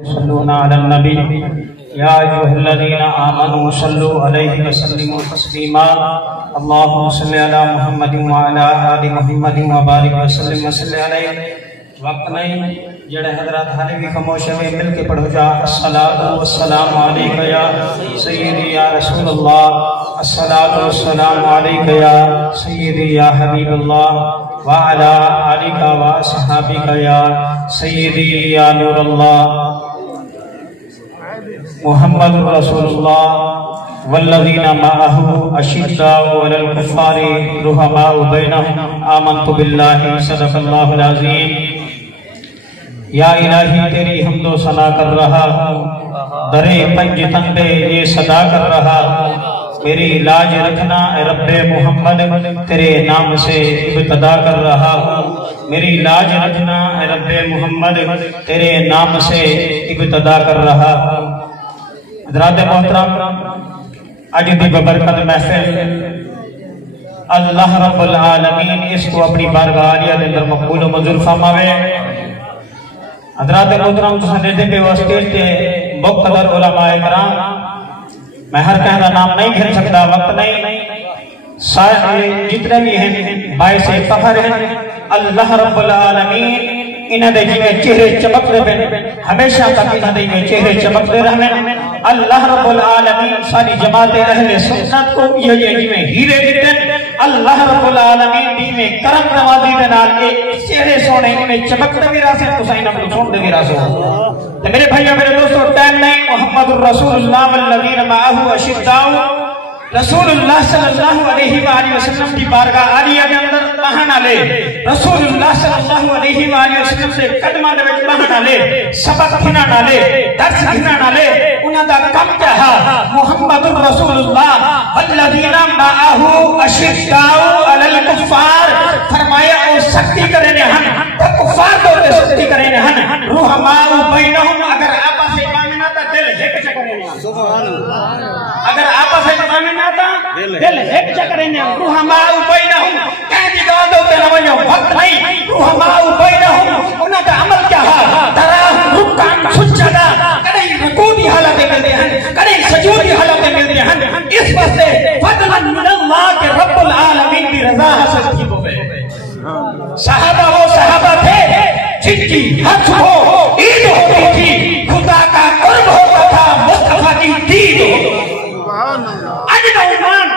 يصلون على النبي يا أيها الذين آمنوا صلوا عليه وسلموا تسليما اللهم صل على محمد وعلى آل محمد وبارك وسلم وصل علیہ. وقت نہیں جڑے حضرات حالوی خاموش میں مل کے پڑھو جا الصلاۃ والسلام علیک یا سیدی یا رسول اللہ، الصلاۃ والسلام علیک یا سیدی یا حبیب اللہ وعلی آلک واصحابک یا سیدی یا نور اللہ. محمد رسول اللہ والذین معه اشداء علی الکفار رحماء بینہم آمنت باللہ صدق اللہ العظیم. یا الہی تیری حمد و ثنا کر رہا ہوں، درے پنج تندے یہ صدا کر رہا ہوں، میری لاج رکھنا اے رب محمد تیرے نام سے ابتدا کر رہا ہوں، میری لاج رکھنا اے رب محمد تیرے نام سے ابتدا کر رہا ہوں. حضرات محترم، آج دی ببرکت محفل اللہ رب العالمین اس کو اپنی بارگاہ عالیہ دے اندر مقبول و منظور فرماوے. حضرات محترم تساں دے پہ واسطے تے مقتدر علماء کرام، میں ہر کہنا نام نہیں گھن سکتا، وقت نہیں، سارے جتنے بھی ہیں باعث فخر ہیں. اللہ رب العالمین انہاں دے جویں چہرے چمکتے پے ہمیشہ تک انہاں دے چہرے چمکتے رہنے. اللہ رب العالمین ساری جماعت اہل سنت کو یہ جویں ہیرے دیتے. اللہ رب العالمین دیویں کرم نوازی دے نال ایک چہرے سونے انہیں چمکتے بھی راسے تو سائنہ کو چھوڑ دے راسو. تو میرے بھائیوں میرے دوستو ٹائم نہیں. محمد الرسول اللہ والذین معه اشداء، رسول اللہ صلی اللہ علیہ وآلہ وسلم کی بارگاہ عالیہ کے اندر بہانا لے، رسول اللہ صلی اللہ علیہ وآلہ وسلم سے قدمہ دے وچ بہانا لے، سبق کھنا نہ لے، درس کھنا نہ لے. انہاں دا کم کیا ہے؟ محمد رسول اللہ والذین معه اشداء علی الکفار، فرمایا او سختی کرنے ہن تو کفار کو سختی کرنے ہن. رحماء بینہم، اگر آپس میں مانگنا تا دل ہک چکرنے ہن. سبحان اللہ. اگر آپس میں مانگنا تا دل ہک چکرنے ہن. رحماء بینہم، کہیں دی گال دو تے نہ وقت نہیں. رحماء بینہم، انہاں دا عمل کیا ہے؟ تراہم رکعن سجدا، کہیں رکوع دی حالت میں ملتے ہیں، کہیں سجود دی حالت میں ملتے ہیں. اس واسطے فضلا من اللہ کے رب العالمین کی رضا حاصل کی ہوئے. صحابہ وہ صحابہ تھے جن کی ہر صبح عید ہوتی تھی، خدا کا قرب ہوتا تھا، مصطفیٰ کی دید ہوتی. اجد ایمان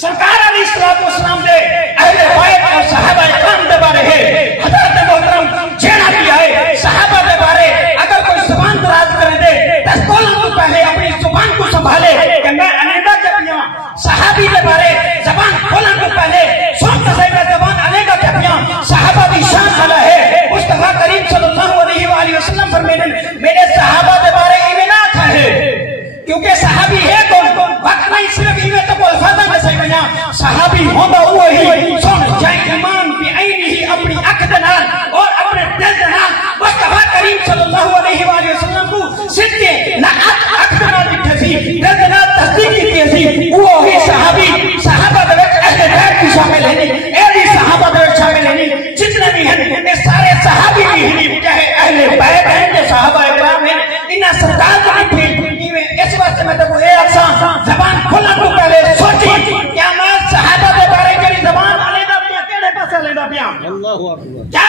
سرکار علیہ السلام دے اہل بیت اور صحابہ اکرام دے بارے ہے. حضرت محترم جینا بھی آئے صحابہ دے بارے اگر کوئی زبان دراز کرے دے 10 بولن تو پہلے اپنی زبان کو سنبھالے کہ میں علیحدہ جبیاں. صحابی دے بارے زبان کھولن تو پہلے سنتا سے میں زبان علیحدہ جبیاں. صحابہ دی شان علا ہے. مصطفیٰ کریم صلی اللہ علیہ وآلہ وسلم فرمیدن میرے صحابہ دے بارے ایمینات ہے، کیونکہ صحابی ہے کون؟ وقت نہیں صرف ایمیں تو کوئی الفاظہ میں صحیح بنا. صحابی ہوندہ وہی سن جائے ایمان بھی عینی اپنی اکھ دنال اور اپنے دل دنال مصطفیٰ کریم صلی اللہ علیہ وآلہ وسلم کو سدھے نہ اکھ دنال لکھے سی، دل دنال تصدیق کی سی. وہی صحابی صحابہ دے وچ اہل بیت کی شامل ہے نہیں، ایلی صحابہ دے وچ شامل ہے نہیں. جتنے بھی ہیں یہ سارے صحابی بھی ہیں، چاہے اہل بیت ہیں یا صحابہ اکرام ہیں. انہاں سرکار کو نہیں پھیل. اس واسطے میں تو اے اکساں زبان کھولن تو پہلے سوچی کیا میں صحابہ دے بارے جڑی زبان علیحدہ پیا کیڑے پاسے علیحدہ پیا؟ اللہ اکبر. کیا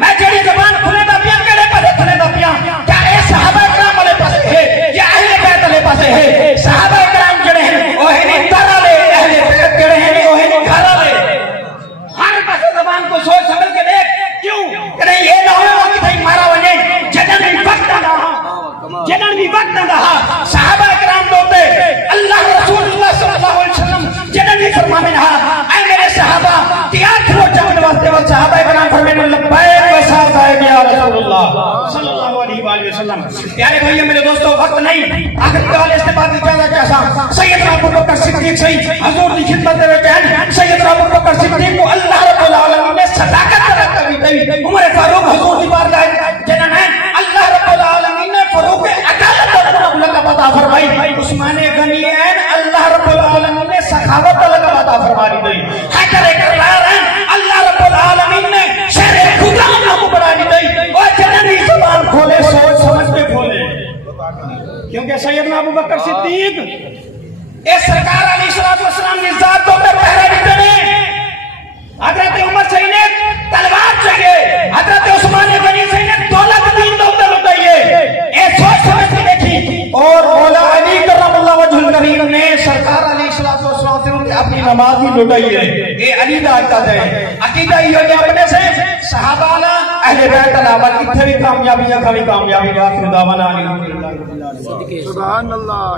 میں جڑی زبان کھولدا پیا کیڑے پاسے کھولدا پیا؟ کیا اے صحابہ اکرام والے پاسے ہے یا اہل بیت والے پاسے ہے؟ صحابہ اکرام جڑے ہیں وہ ہیں در والے، اہل بیت جڑے ہیں وہ ہیں گھر والے. ہر پاسے زبان کو سوچ سمجھ کے دیکھ. کیوں کہ نہیں یہ نہ ہو کہ بھائی مارا وجے جدن بھی وقت نہ رہا، جدن بھی وقت نہ رہا. صحابہ اکرام دوتے اللہ رسول اللہ صلی اللہ علیہ وسلم جدن بھی فرمانے رہا اے میرے صحابہ تیار کرو جمعن واسطے. وہ صحابہ اکرام فرمانے لبیک و سعدیک یا رسول اللہ صلی اللہ علیہ وآلہ وسلم. پیارے بھائیو میرے دوستو وقت نہیں، آخر کال استفادہ چاہتا کیسا سیدنا ابوبکر صدیق صحیح حضور دی خدمت دے وچ ہیں. سیدنا ابوبکر صدیق کو اللہ رب العالمین نے صداقت رکھ دی. عمر فاروق حضور دی بارگاہ جنن ہے، اللہ رب العالمین نے فاروق عدالت کا لقب عطا فرمائی. عثمان غنی عین اللہ رب العالمین نے سخاوت کا لقب عطا فرمائی دی. حیدر کرار ہیں اللہ رب العالمین نے شہر خدا نام بنا دی. اور جنن زبان کھولے سوچ سمجھ کے کھولے. کیونکہ سیدنا ابو بکر صدیق اس سرکار علیہ السلام کی ذات کو پہرا دیتے ہیں. حضرت عمر صحیح نے تلوار چاہیے, حضرت عثمان غنی صحیح نے دولت دین دولت لٹائیے. اے سوچ سمجھ کے دیکھی. اور مولا علی کرم اللہ وجہ الکریم نے سرکار علیہ السلام سے اپنی نماز بھی لٹائی ہے. اے علی دا عقیدہ ہے. عقیدہ یہ کہ اپنے سے صحابہ اہل بیت علاوہ کتنے بھی کامیابی ہے, کبھی کامیابی ہے. سبحان اللہ.